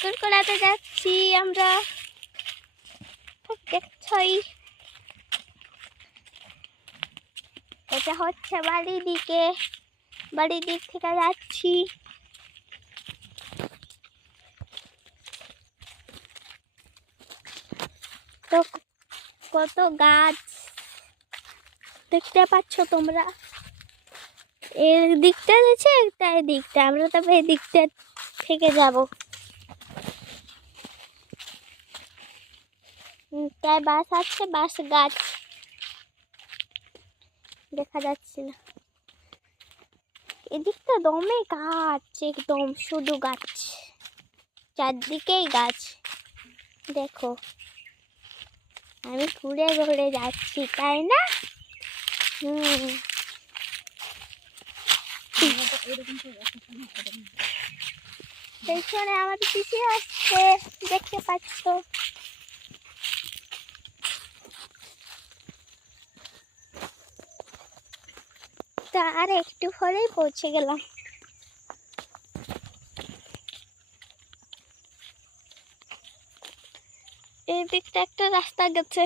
পুকুর করাতে যাচ্ছি আমরা। দেখছই এটা হচ্ছে বাড়ির দিক থেকে যাচ্ছি। তো কত গাছ দেখতে পাচ্ছ তোমরা। এর দিকটা আছে একটা এদিকটা, আমরা তবে এই দিকটা থেকে যাব। তাই বাস আছে, বাস গাছ দেখা যাচ্ছে না। এদিকটা দমে গাছ, একদম শুধু গাছ, চারদিকেই গাছ। দেখো আমি ঘুরে ঘুরে যাচ্ছি, তাই না? পেছনে আমাদের পিছিয়ে আসছে, দেখতে পাচ্ছ। তা আর একটু হলেই পৌঁছে গেলাম। এই দিকটা একটা রাস্তা গেছে,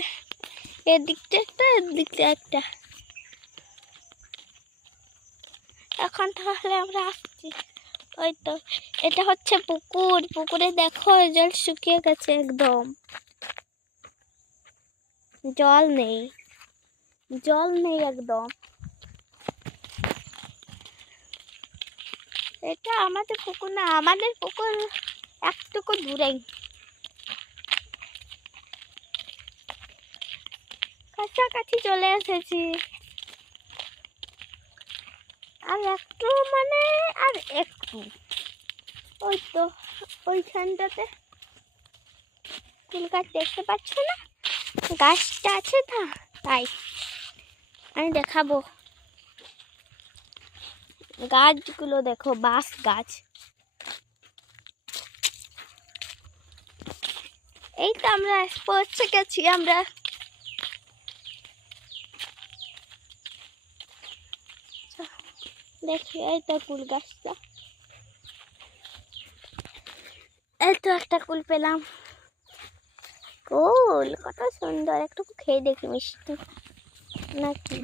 এদিকটা একটা, এদিকটা একটা। এখন তাহলে আমরা আসছি। ওই তো এটা হচ্ছে পুকুর। পুকুরে দেখো জল শুকিয়ে গেছে, একদম জল নেই, জল নেই একদম। এটা আমাদের পুকুর না, আমাদের পুকুর একটুকু দূরেই। কাছাকাছি চলে এসেছি। আর একটু মানে আর একটু, ওই তো ওইখানটাতে ফুল গাছ দেখতে পাচ্ছ না, গাছটা আছে না, তাই আমি দেখাবো। গাছগুলো দেখো, বাঁশ গাছ। এই তো আমরা পৌঁছে গেছি। আমরা দেখি, এই তো কুল গাছটা, এই তো একটা কুল পেলাম। কুল কত সুন্দর, একটু খেয়ে দেখি মিষ্টি নাকি।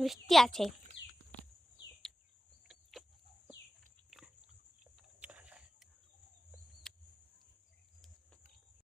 মিষ্টি আছে।